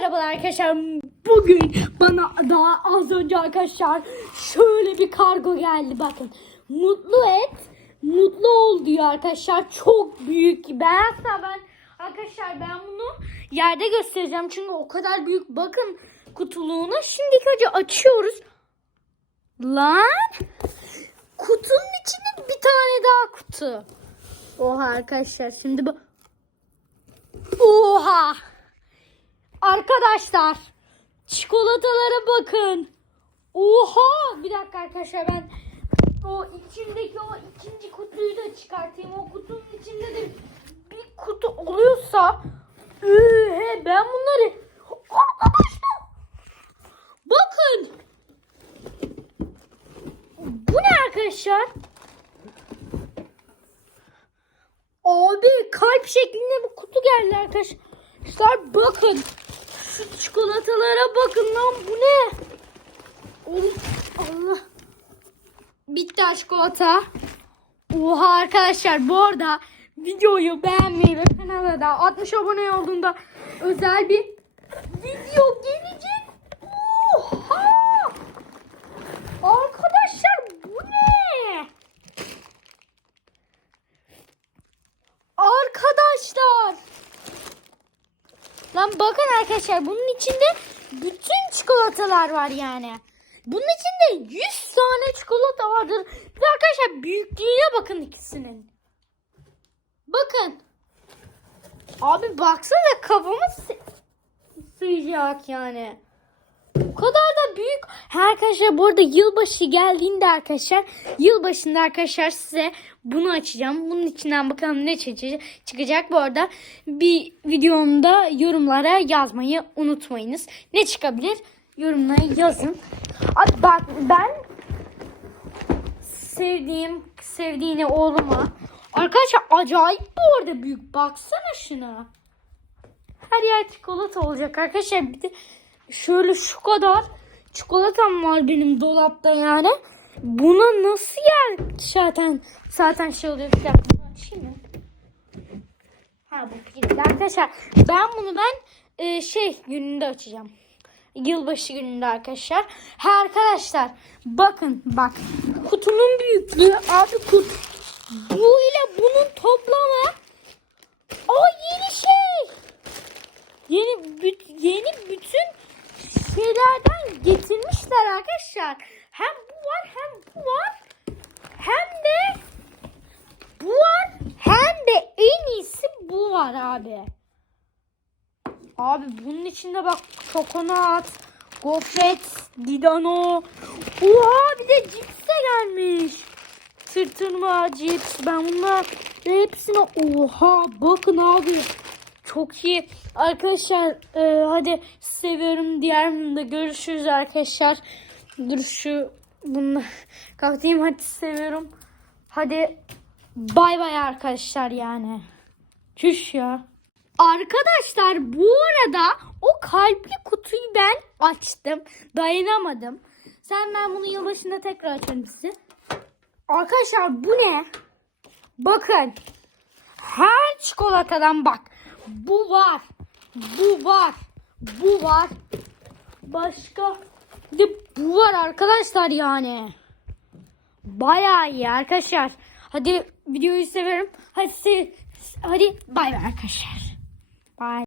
Merhabalar arkadaşlar. Bugün bana daha az önce arkadaşlar şöyle bir kargo geldi bakın. Mutlu et, mutlu ol diyor arkadaşlar. Çok büyük. Ben hatta ben arkadaşlar ben bunu yerde göstereceğim. Çünkü o kadar büyük. Bakın kutuluğuna. Şimdi önce açıyoruz. Lan kutunun içinde bir tane daha kutu. Oha arkadaşlar şimdi bu. Oha. Arkadaşlar çikolatalara bakın. Oha! Bir dakika arkadaşlar ben o içindeki o ikinci kutuyu da çıkartayım. O kutunun içinde de bir kutu oluyorsa ühe, ben bunları arkadaşlar bakın bu ne arkadaşlar? Abi kalp şeklinde bir kutu geldi arkadaşlar. Bakın. Şu çikolatalara bakın lan bu ne? Oğlum, Allah. Bitti çikolata. Oha arkadaşlar bu arada videoyu beğenmeyi ve kanala da 60 abone olduğunda özel bir video gelecek. Oha! Arkadaşlar bu ne? Arkadaşlar. Lan bakın arkadaşlar bunun içinde bütün çikolatalar var yani. Bunun içinde 100 tane çikolata vardır. Bir arkadaşlar büyüklüğüne bakın ikisinin. Bakın. Abi baksana kafamız sığacak yani. O kadar da büyük. Arkadaşlar bu arada yılbaşı geldiğinde arkadaşlar yılbaşında arkadaşlar size bunu açacağım. Bunun içinden bakalım ne çıkacak. Bu arada bir videomda yorumlara yazmayı unutmayınız. Ne çıkabilir? Yorumlara yazın. Abi bak ben sevdiğim sevdiğini oğluma arkadaşlar acayip bu arada büyük. Baksana şuna. Her yer çikolata olacak arkadaşlar. Bir de şöyle şu kadar çikolatam var benim dolapta yani. Buna nasıl yer zaten zaten şey oluyor. Bir dakika açayım mı? Ha bu kilitli arkadaşlar. Ben bunu ben e, şey gününde açacağım. Yılbaşı gününde arkadaşlar. Ha arkadaşlar bakın bak kutunun büyüklüğü abi kut bu ile bunun toplamı o yeni şey. Yeni büt- yeni bütün şeylerden getirmişler arkadaşlar. Hem bu var hem bu var. Hem de bu var. Hem de en iyisi bu var abi. Abi bunun içinde bak kokonat, gofret, didano. Oha bir de cips de gelmiş. Sırtırma cips. Ben bunlar hepsine oha bakın abi. Çok iyi. Arkadaşlar e, hadi seviyorum. Diğer bölümde görüşürüz arkadaşlar. Dur şu bunu kapatayım. Hadi seviyorum. Hadi bay bay arkadaşlar yani. Çüş ya. Arkadaşlar bu arada o kalpli kutuyu ben açtım. Dayanamadım. Sen ben bunu yılbaşında tekrar açarım size. Arkadaşlar bu ne? Bakın. Her çikolatadan bak. Bu var. Bu var. Bu var. Başka de bu var arkadaşlar yani. Bayağı iyi arkadaşlar. Hadi videoyu severim. Hadi hadi bay bay arkadaşlar. Bay.